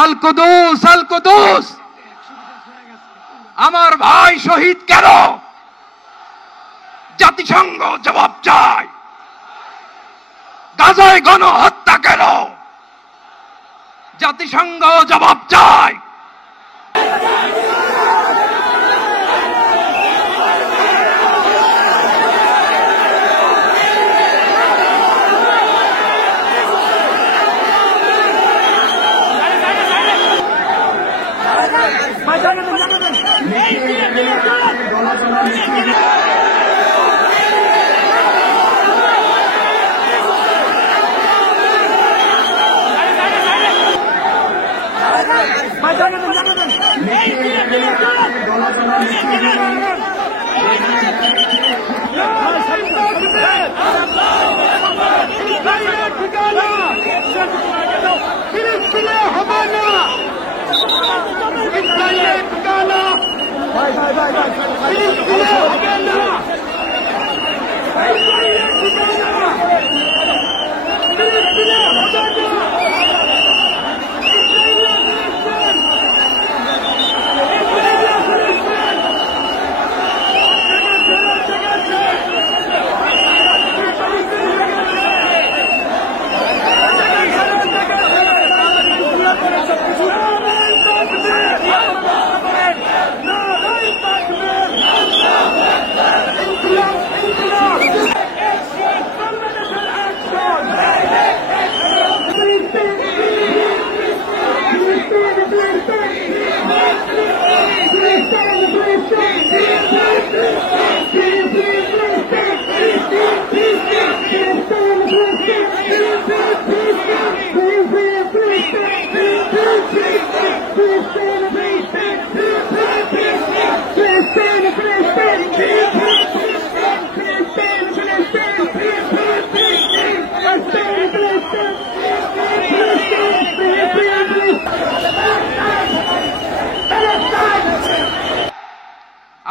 আল কুদুস, আল কুদুস, আমার ভাই শহীদ কেন? জাতিসংঘ জবাব চায়। গাজায় গণহত্যা কেন? জাতিসংঘ জবাব চায়।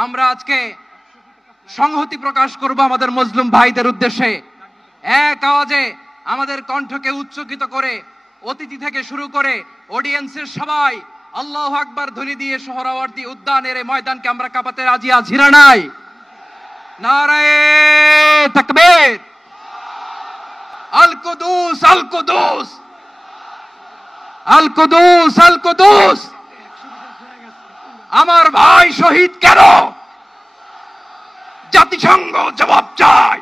আমরা আজকে সংহতি প্রকাশ করব আমাদের মুসলিম ভাইদের উদ্দেশ্যে। এক আওয়াজে আমাদের কণ্ঠকে উচ্চকিত করে অতিথি থেকে শুরু করে অডিয়েন্সের সবাই আল্লাহু আকবার ধ্বনি দিয়ে সোহরাওয়ার্দী উদ্যানের এই ময়দানকে আমরা কাঁপাতে রাজি আছি না নাই? নারায়ে তাকবীর। আল কুদুস, আল কুদুস, আল কুদুস, আল কুদুস, আমার ভাই শহীদ কেন? জাতিসংঘ জবাব চায়।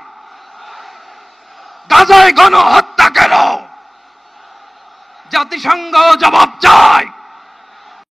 গাজায় গণহত্যা কেন? জাতিসংঘ জবাব চায়।